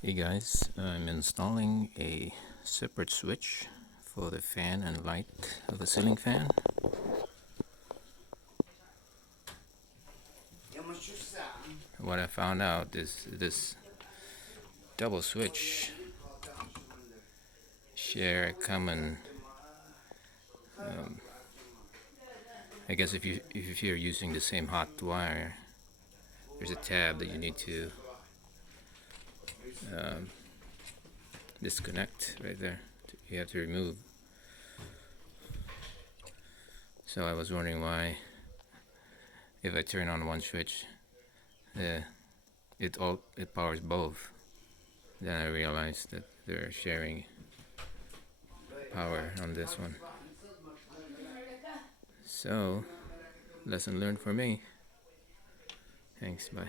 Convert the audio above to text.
Hey guys, I'm installing a separate switch for the fan and light of a ceiling fan. What I found out is this double switch share a common. I guess if you're using the same hot wire, there's a tab that you need to disconnect right there. You have to remove. So I was wondering why, if I turn on one switch, it powers both. Then I realized that they're sharing power on this one. So, lesson learned for me. Thanks, bye.